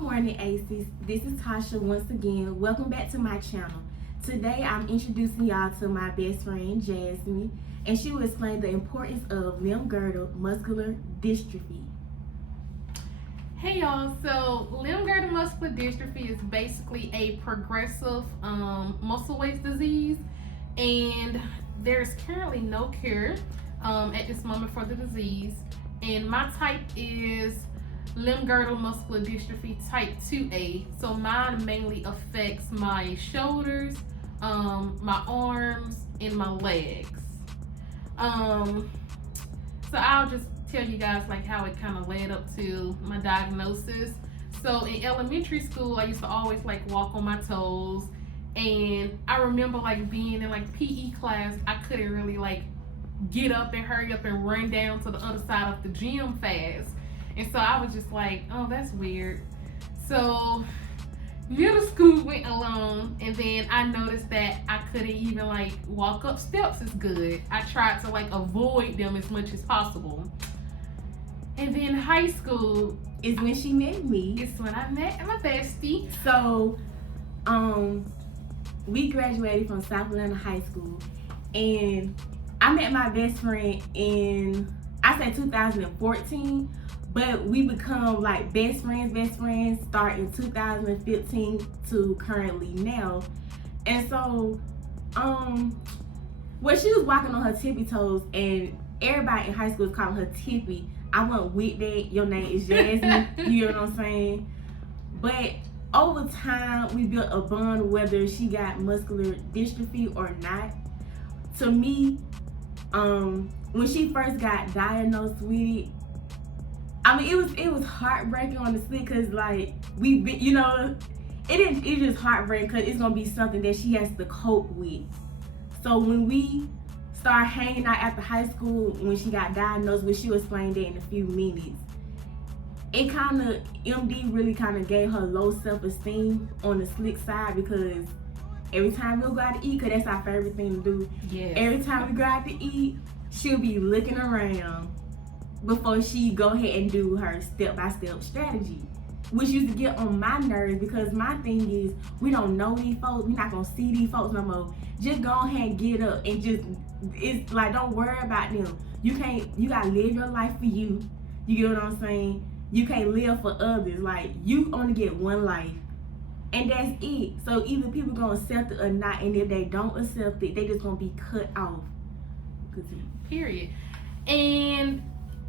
Good morning, Aces. This is Tasha once again. Welcome back to my channel. Today I'm introducing y'all to my best friend, Jasmine, and she will explain the importance of limb-girdle muscular dystrophy. Hey y'all, so limb-girdle muscular dystrophy is basically a progressive muscle waste disease, and there's currently no cure at this moment for the disease. And my type is limb-girdle muscular dystrophy type 2A. So mine mainly affects my shoulders, my arms, and my legs. So I'll just tell you guys like how it kind of led up to my diagnosis. So in elementary school, I used to always like walk on my toes, and I remember like being in like PE class, I couldn't really like get up and hurry up and run down to the other side of the gym fast. And so I was just like, oh, that's weird. So middle school went along, and then I noticed that I couldn't even like walk up steps as good. I tried to like avoid them as much as possible. And then high school is when she met me. It's when I met my bestie. So, we graduated from South Atlanta High School, and I met my best friend in, I said 2014, but we become like best friends starting 2015 to currently now. And so, well, she was walking on her tippy toes, and everybody in high school was calling her Tippy. I went with that. Your name is Jasmine. You know what I'm saying? But over time, we built a bond, whether she got muscular dystrophy or not. To me, when she first got diagnosed with it, I mean, it was heartbreaking honestly, cause like it's just heartbreaking because it's gonna be something that she has to cope with. So when we started hanging out after high school, when she got diagnosed, which she'll explain that in a few minutes, it kind of, MD really kind of gave her low self-esteem on the slick side, because every time we'll go out to eat, because that's our favorite thing to do. Yes. Every time we go out to eat, she'll be looking around before she go ahead and do her step-by-step strategy, which used to get on my nerves, because my thing is, we don't know these folks, we're not gonna see these folks no more. Just go ahead and get up and just, it's like, don't worry about them. You gotta live your life for you. You get what I'm saying? You can't live for others. Like, you only get one life, and that's it. So either people gonna accept it or not, and if they don't accept it, they just gonna be cut off. Period. And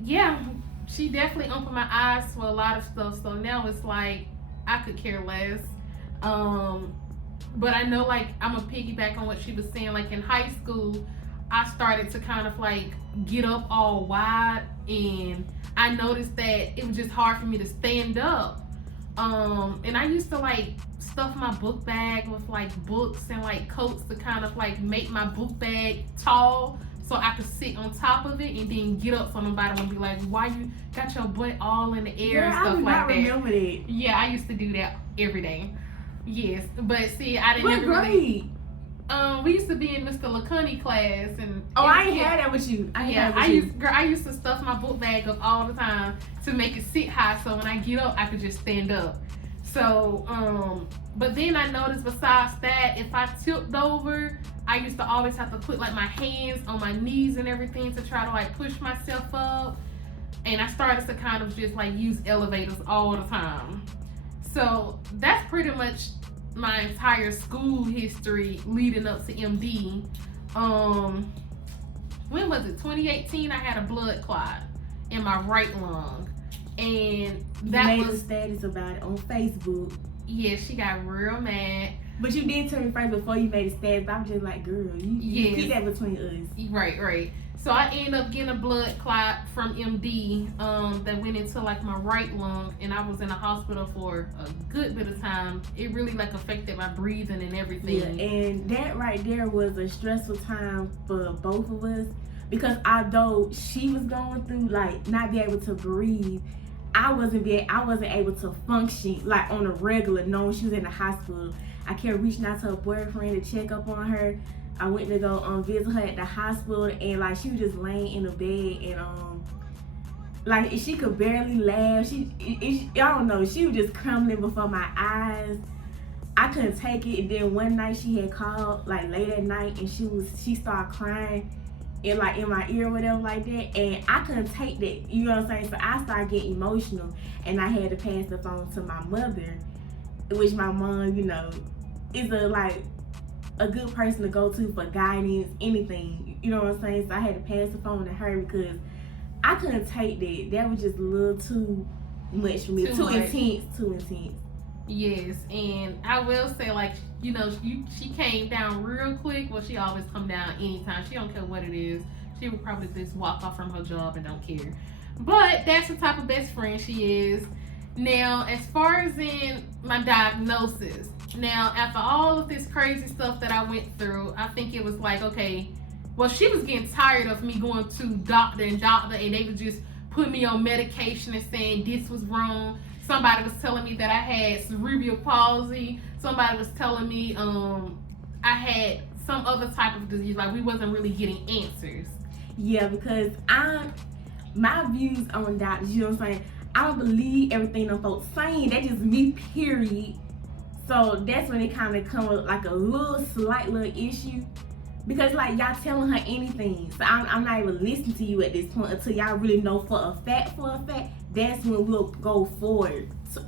yeah, she definitely opened my eyes to a lot of stuff. So now it's like I could care less. But I know, like, I'm a piggyback on what she was saying. Like in high school, I started to kind of like get up all wide, and I noticed that it was just hard for me to stand up. And I used to like stuff my book bag with like books and like coats to kind of like make my book bag tall, so I could sit on top of it and then get up so nobody would be like, why you got your butt all in the air and stuff like that. Remember that. Yeah, I used to do that every day. Yes, but see, I didn't What grade? We used to be in Mr. LaCunny class, and I ain't had that with you. I used to stuff my book bag up all the time to make it sit high, so when I get up, I could just stand up. So, but then I noticed besides that, if I tipped over, I used to always have to put like my hands on my knees and everything to try to like push myself up. And I started to kind of just like use elevators all the time. So that's pretty much my entire school history leading up to MD. When was it? 2018, I had a blood clot in my right lung. And that you made a status about it on Facebook. Yeah, she got real mad. But you did tell me first before you made a status. I'm just like, girl, you keep that between us. Right. So I ended up getting a blood clot from MD that went into like my right lung, and I was in the hospital for a good bit of time. It really like affected my breathing and everything. Yeah, and that right there was a stressful time for both of us, because although she was going through like not be able to breathe, I wasn't able to function like on a regular, knowing she was in the hospital. I kept reaching out to her boyfriend to check up on her. I went to go visit her at the hospital, and like she was just laying in the bed, and like she could barely laugh. I don't know. She was just crumbling before my eyes. I couldn't take it. And then one night she had called like late at night, and she started crying in my ear or whatever like that, and I couldn't take that. You know what I'm saying? So I started getting emotional, and I had to pass the phone to my mother, which my mom, you know, is a good person to go to for guidance, anything. You know what I'm saying? So I had to pass the phone to her because I couldn't take that. That was just a little too much for me. Too intense. Yes, and I will say, like, you know, she came down real quick. Well, she always come down anytime. She don't care what it is. She would probably just walk off from her job and don't care. But that's the type of best friend she is. Now, as far as in my diagnosis, now, after all of this crazy stuff that I went through, I think it was like, okay, well, she was getting tired of me going to doctor, and they would just put me on medication and saying this was wrong. Somebody was telling me that I had cerebral palsy. Somebody was telling me I had some other type of disease. Like, we wasn't really getting answers. Yeah, because my views on doctors, you know what I'm saying? I don't believe everything them folks saying. That's just me, period. So that's when it kind of come with like a slight little issue. Because like y'all telling her anything. So I'm not even listening to you at this point until y'all really know for a fact. That's when we'll go forward. So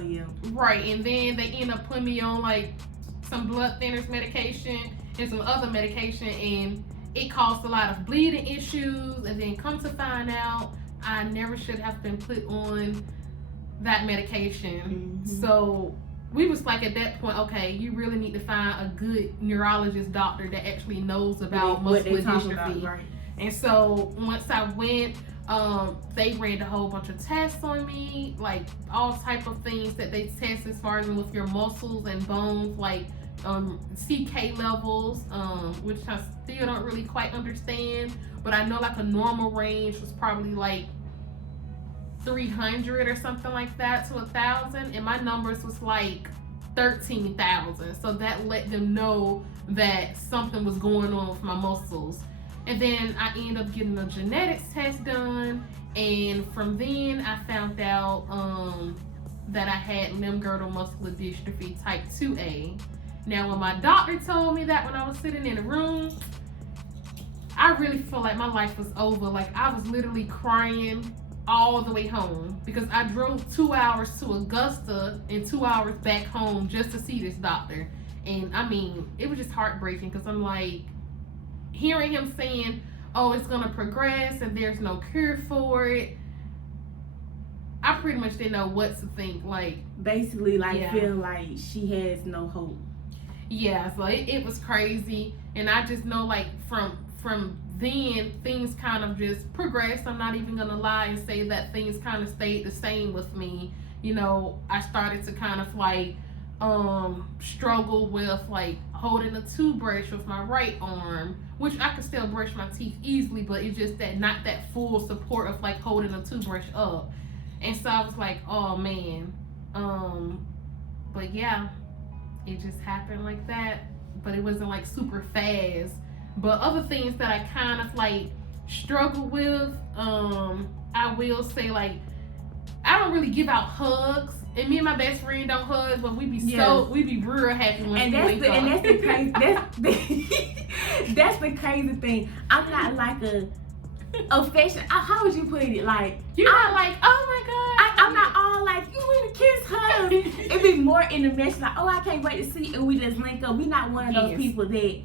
yeah. Right, and then they end up putting me on like some blood thinners medication and some other medication, and it caused a lot of bleeding issues. And then come to find out, I never should have been put on that medication. Mm-hmm. So we was like at that point, okay, you really need to find a good neurologist doctor that actually knows about muscular dystrophy. Right. And so once I went, they ran a whole bunch of tests on me, like all type of things that they test as far as with your muscles and bones, like CK levels, which I still don't really quite understand, but I know like a normal range was probably like 300 or something like that to 1,000, and my numbers was like 13,000. So that let them know that something was going on with my muscles. And then I ended up getting a genetics test done, and from then I found out that I had limb-girdle muscular dystrophy type 2A. Now, when my doctor told me that when I was sitting in the room, I really felt like my life was over. Like, I was literally crying all the way home because I drove 2 hours to Augusta and 2 hours back home just to see this doctor. And I mean, it was just heartbreaking because I'm like, hearing him saying, oh, it's gonna progress and there's no cure for it, I pretty much didn't know what to think. Like, basically, like, feel like she has no hope. Yeah, so it was crazy. And I just know, like, from then things kind of just progressed. I'm not even gonna lie and say that things kind of stayed the same with me. You know, I started to kind of like struggle with like holding a toothbrush with my right arm, which I could still brush my teeth easily, but it's just that not that full support of like holding a toothbrush up. And so I was like, oh man. But yeah, it just happened like that. But it wasn't like super fast. But other things that I kind of like struggle with, I will say, like, I don't really give out hugs, and me and my best friend don't hug, but we be real happy when we wake up. And that's the crazy thing. I'm not like a affection. How would you put it? Like, you're not like, oh my god. I'm not all like, you want to kiss hug. It be more in the mess, like, oh, I can't wait to see, and we just link up. We not one of those people that.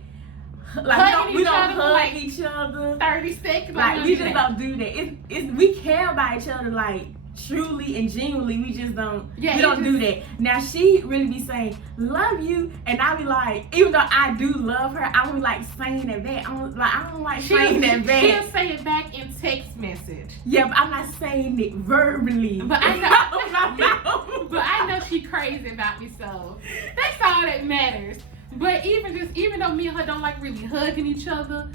Like, we don't hug like each other 30 seconds. Like, we just don't do that. We care about each other, like, truly and genuinely. We just don't. Yeah, we don't do that. Now she really be saying love you, and I be like, even though I do love her, I don't be like saying that back. I don't like saying that back. She'll say it back in text message. Yeah, but I'm not saying it verbally. But I know. But I know she crazy about me, so that's all that matters. But even though me and her don't like really hugging each other,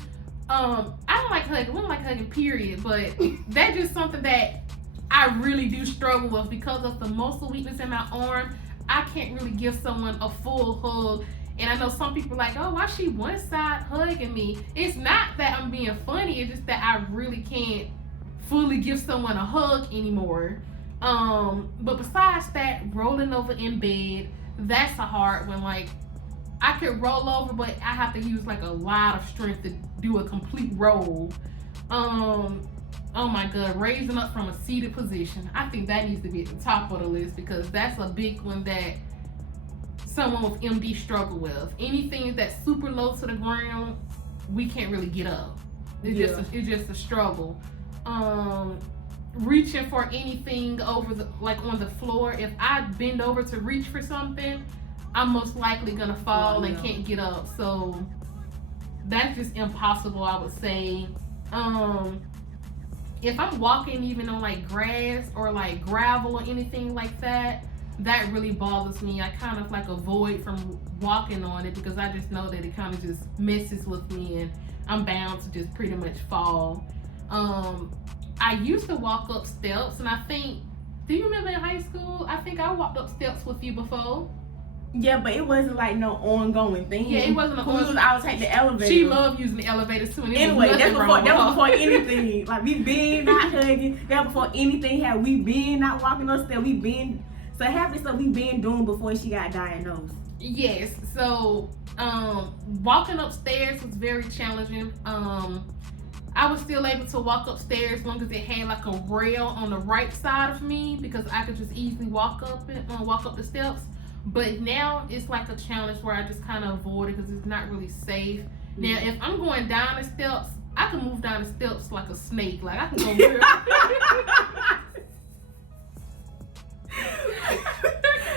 I don't like hugging. We don't like hugging, period. But that's just something that I really do struggle with because of the muscle weakness in my arm. I can't really give someone a full hug. And I know some people are like, oh, why she one side hugging me? It's not that I'm being funny. It's just that I really can't fully give someone a hug anymore. But besides that, rolling over in bed, that's a hard one. Like, I could roll over, but I have to use like a lot of strength to do a complete roll. Oh my god, raising up from a seated position. I think that needs to be at the top of the list because that's a big one that someone with MD struggle with. Anything that's super low to the ground, we can't really get up. It's just a struggle. Reaching for anything over the on the floor. If I bend over to reach for something, I'm most likely gonna fall and can't get up. So that's just impossible, I would say. If I'm walking even on like grass or like gravel or anything like that, that really bothers me. I kind of like avoid from walking on it because I just know that it kind of just messes with me and I'm bound to just pretty much fall. I used to walk up steps, and I think, do you remember in high school? I think I walked up steps with you before. Yeah, but it wasn't like no ongoing thing. Yeah, it wasn't. I would take the elevator. She loved using the elevators too. And anyway, that was before anything. Like, we been not hugging. That before anything had. We been not walking up steps. We been we been doing before she got diagnosed. Yes. So walking upstairs was very challenging. I was still able to walk upstairs as long as it had like a rail on the right side of me because I could just easily walk up the steps. But now it's like a challenge where I just kind of avoid it because it's not really safe. Now, if I'm going down the steps, I can move down the steps like a snake. Like, I can go real.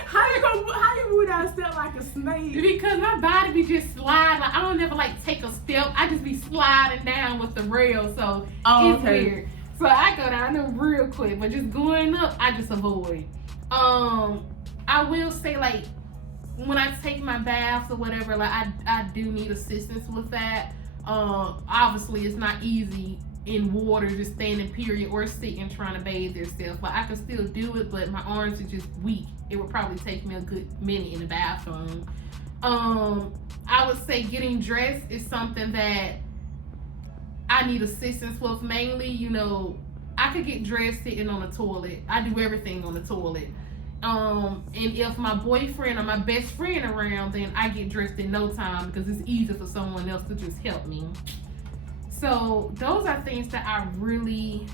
How you move down the step like a snake? Because my body be just sliding. Like, I don't never like take a step. I just be sliding down with the rail. So it's weird. So I go down them real quick. But just going up, I just avoid. I will say, like, when I take my baths or whatever, like, I do need assistance with that. Obviously, it's not easy in water, just standing period or sitting trying to bathe yourself. Like, I can still do it, but my arms are just weak. It would probably take me a good minute in the bathroom. I would say getting dressed is something that I need assistance with mainly. You know, I could get dressed sitting on the toilet. I do everything on the toilet. And if my boyfriend or my best friend around, then I get dressed in no time because it's easy for someone else to just help me. So those are things that I really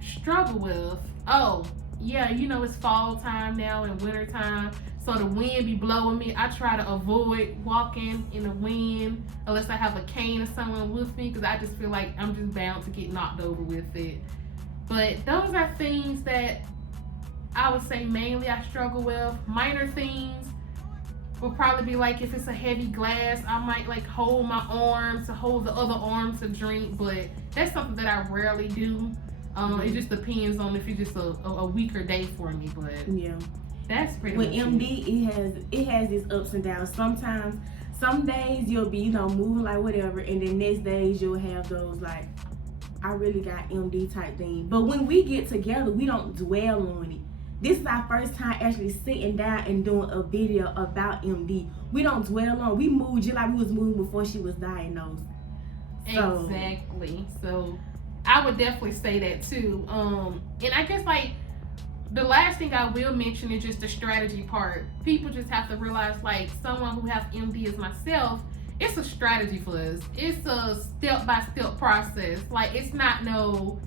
struggle with. Oh, yeah, you know, it's fall time now and winter time, so the wind be blowing me. I try to avoid walking in the wind unless I have a cane or someone with me because I just feel like I'm just bound to get knocked over with it. But those are things that I would say mainly I struggle with. Minor things will probably be like if it's a heavy glass, I might like hold my arm to hold the other arm to drink, but that's something that I rarely do. It just depends on if it's just a weaker day for me, but yeah, that's pretty with much MD, it has its ups and downs. Sometimes, some days you'll be, you know, moving like whatever, and then next days you'll have those like, I really got MD type thing. But when we get together, we don't dwell on it. This is our first time actually sitting down and doing a video about MD. We don't dwell on. We move just like we was moving before she was diagnosed. Exactly. So I would definitely say that too. And I guess like the last thing I will mention is just the strategy part. People just have to realize, like, someone who has MD as myself, it's a strategy for us. It's a step-by-step process. Like, it's not no,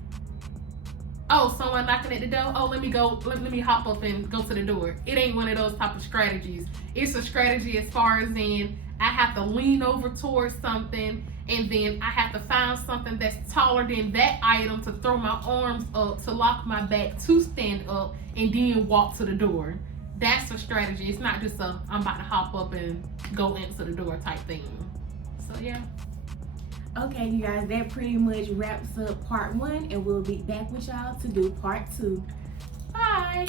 oh, someone knocking at the door, oh, let me hop up and go to the door. It ain't one of those type of strategies. It's a strategy as far as in, I have to lean over towards something, and then I have to find something that's taller than that item to throw my arms up, to lock my back, to stand up, and then walk to the door. That's a strategy. It's not just a, I'm about to hop up and go into the door type thing. So, yeah. Okay, you guys, that pretty much wraps up part 1, and we'll be back with y'all to do part 2. Bye.